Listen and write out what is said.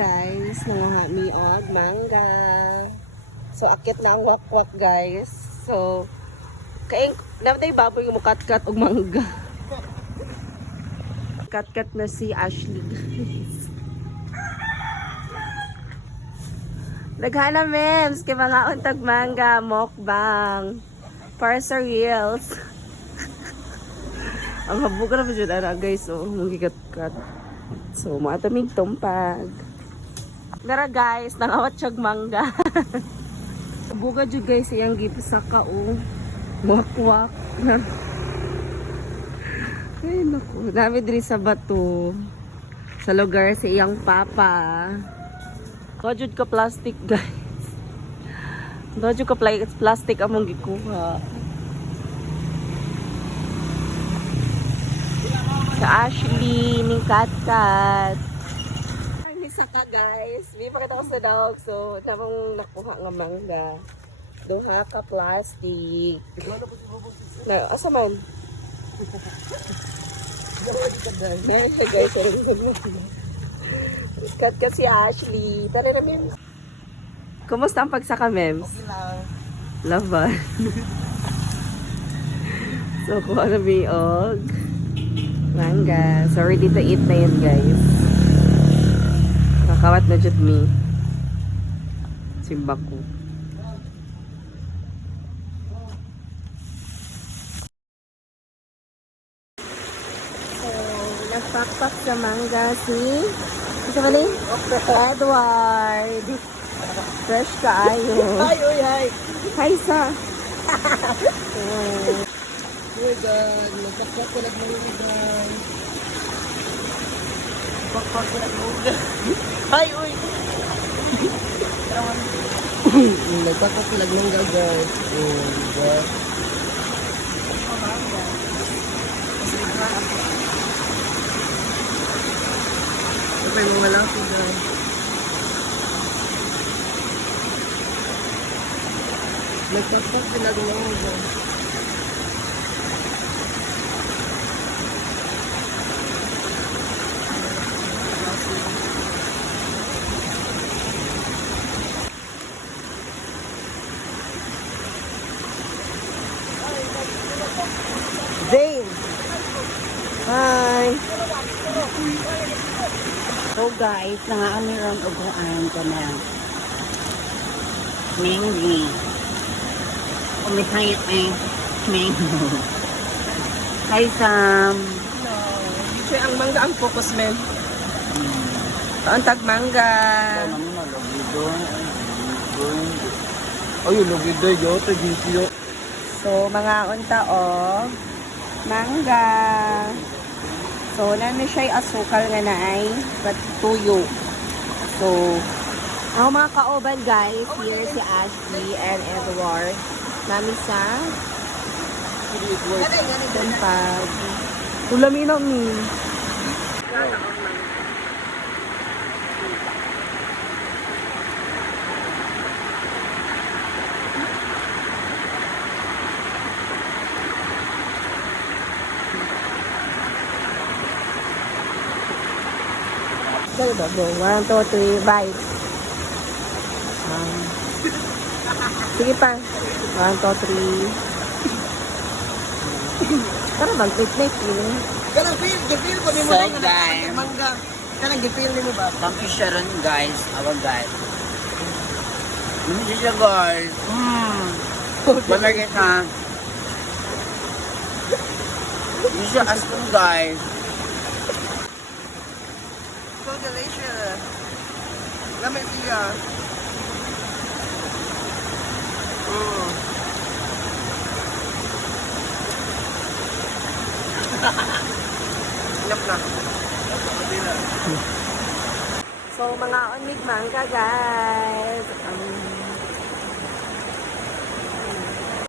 guys, nanguha mi og mangga. So akit na ang wakwak guys. So kaing dapat baboy mo kat-kat og mangga. Kat-kat na si Ashley guys. Daghana memes kay mga untag mangga mukbang para sa reels. Ang habuga na pa dyan ara guys, oh, magikat-kat. So, matamig tumpag. Dara guys, nangawat siyag mangga. Buga dyan guys, iyang gipsaka o. Wak-wak. Ay naku, dami din sa bato. Sa lugar sa iyang papa. Dodjud ka plastic guys. Dodjud ka plastic among gikuha. Sa Ashley, ning kat-kat. Ay, saka guys. May pakita ko sa dog. So, namang nakuha nga mangga. Duha ka plastic. Na, asa man? Ngayon siya guys. Kat-kat si Ashley. Tara na, memes. Kumusta ang pagsaka, memes? Okay lang. Laban. So, kuha na biog. Mangga. So, ready to eat na yun, guys. Kakawat na dyan me. Simba ko. So, nagpakpak sa mangga si... Isa ba ni? Edward. Fresh kaayo. Hi, uy, hi. Hi, sa. Oh my God, nagpakpak ko nagmulugan. Nagpakpak ko nagmulugan. Hi, uy. Nagpakpak ko nagmulugan, guys. Oh, God. Okay, mga malaki, guys. Nagpakpak ko nagmulugan. Jane. Hi. So guys, nangaami ron og kuan kana. Mango. Umisayit mango. Hi Sam. Kasi ang mangga ang focus, men. Ang tag mangga. Ay, lugid na yun. Ito, So, mga unta o. Mangga. So, namin siya asukal nga na ay tuyo. So, ako mga kaoban guys, here si Ashley and Edward. Namin sa tumpag. Ulamin na mi. Go. 1, 2, 3, bite. Sige pa. 1, 2, 3. Para bang picnic yun. Kanang gipil ko ni mo So, na yung guys. mangga. Kanang gipil ni mo ba? Thank you Sharon guys. Our guys. Hindi siya guys. Wala kita. Hindi siya asking guys. So delicious. Lamig siya. Inap na. So, mga onmig mangga guys.